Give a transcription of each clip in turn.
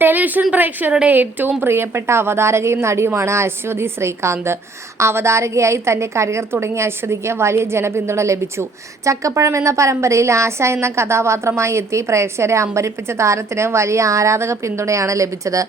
Television പ്രേക്ഷകരുടെ ഏറ്റവും പ്രിയപ്പെട്ട അവതാരകയും നടിയുമാണ് അശ്വതി ശ്രീകാന്ത്. അവതാരകയായി തന്റെ കരിയർ തുടങ്ങിയ അശ്വതിക്ക് വലിയ ജനപിന്തുണ ലഭിച്ചു. ചക്കപ്പഴം എന്ന പരമ്പരയിൽ ആശ എന്ന കഥാപാത്രമായി എത്തി പ്രേക്ഷകരെ അമ്പരിപ്പിച്ച താരത്തിന് വലിയ ആരാധക പിന്തുണയാണ് ലഭിച്ചത്.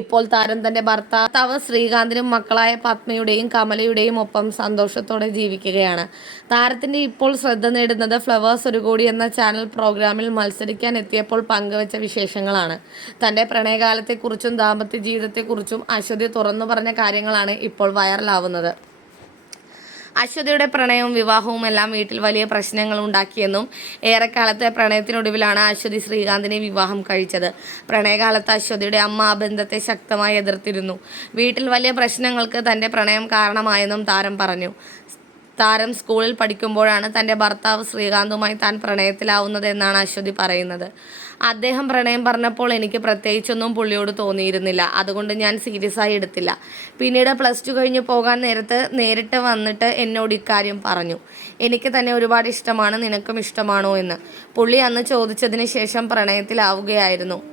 ഇപ്പോൾ താരം തന്റെ ഭർത്താവ് ശ്രീകാന്തിനും മക്കളായ പത്മയുടെയും കമലയുടെയും ഒപ്പം സന്തോഷത്തോടെ ജീവിക്കുകയാണ്. താരത്തിന്റെ ഇപ്പോൾ ശ്രദ്ധ നേടുന്നത് ഫ്ലവേഴ്സ് ഒരു കോടി എന്ന ചാനൽ പ്രോഗ്രാമിൽ മത്സരിക്കാൻ എത്തിയപ്പോൾ പങ്കുവച്ച വിശേഷങ്ങളാണ്. തന്റെ പ്രണയകാലത്തെക്കുറിച്ചും ദാമ്പത്യ ജീവിതത്തെക്കുറിച്ചും അശ്വതി തുറന്നു പറഞ്ഞ കാര്യങ്ങളാണ് ഇപ്പോൾ വൈറലാവുന്നത്. അശ്വതിയുടെ പ്രണയവും വിവാഹവും എല്ലാം വീട്ടിൽ വലിയ പ്രശ്നങ്ങൾ ഉണ്ടാക്കിയെന്നും ഏറെക്കാലത്തെ പ്രണയത്തിനൊടുവിലാണ് അശ്വതി ശ്രീകാന്തിനെ വിവാഹം കഴിച്ചത്. പ്രണയകാലത്ത് അശ്വതിയുടെ അമ്മ ആ ബന്ധത്തെ ശക്തമായി എതിർത്തിരുന്നു. വീട്ടിൽ വലിയ പ്രശ്നങ്ങൾക്ക് തന്റെ പ്രണയം കാരണമായെന്നും താരം പറഞ്ഞു. താരം സ്കൂളിൽ പഠിക്കുമ്പോഴാണ് തന്റെ ഭർത്താവ് ശ്രീകാന്തുമായി താൻ പ്രണയത്തിലാവുന്നത് എന്നാണ് അശ്വതി പറയുന്നത്. അദ്ദേഹം പ്രണയം പറഞ്ഞപ്പോൾ എനിക്ക് പ്രത്യേകിച്ചൊന്നും പുള്ളിയോട് തോന്നിയിരുന്നില്ല. അതുകൊണ്ട് ഞാൻ സീരിയസ് ആയി എടുത്തില്ല. പിന്നീട് പ്ലസ് ടു കഴിഞ്ഞ് പോകാൻ നേരത്ത് നേരിട്ട് വന്നിട്ട് എന്നോട് ഇക്കാര്യം പറഞ്ഞു. എനിക്ക് തന്നെ ഒരുപാട് ഇഷ്ടമാണ് നിനക്കും ഇഷ്ടമാണോ എന്ന്. പുള്ളി അന്ന് ചോദിച്ചതിന് ശേഷം പ്രണയത്തിലാവുകയായിരുന്നു.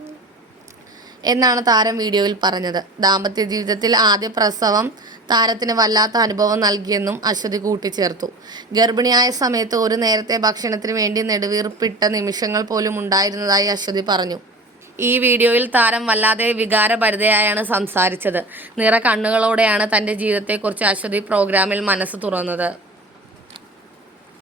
എന്നാണ് താരം വീഡിയോയിൽ പറഞ്ഞത്. ദാമ്പത്യ ജീവിതത്തിൽ ആദ്യ പ്രസവം താരത്തിന് വല്ലാത്ത അനുഭവം നൽകിയെന്നും അശ്വതി കൂട്ടിച്ചേർത്തു. ഗർഭിണിയായ സമയത്ത് ഒരു നേരത്തെ ഭക്ഷണത്തിന് വേണ്ടി നെടുവീർപ്പിട്ട നിമിഷങ്ങൾ പോലും ഉണ്ടായിരുന്നതായി അശ്വതി പറഞ്ഞു. ഈ വീഡിയോയിൽ താരം വല്ലാതെ വികാരഭരിതയായാണ് സംസാരിച്ചത്. നിറ കണ്ണുകളോടെയാണ് തന്റെ ജീവിതത്തെക്കുറിച്ച് അശ്വതി പ്രോഗ്രാമിൽ മനസ്സ് തുറന്നത്.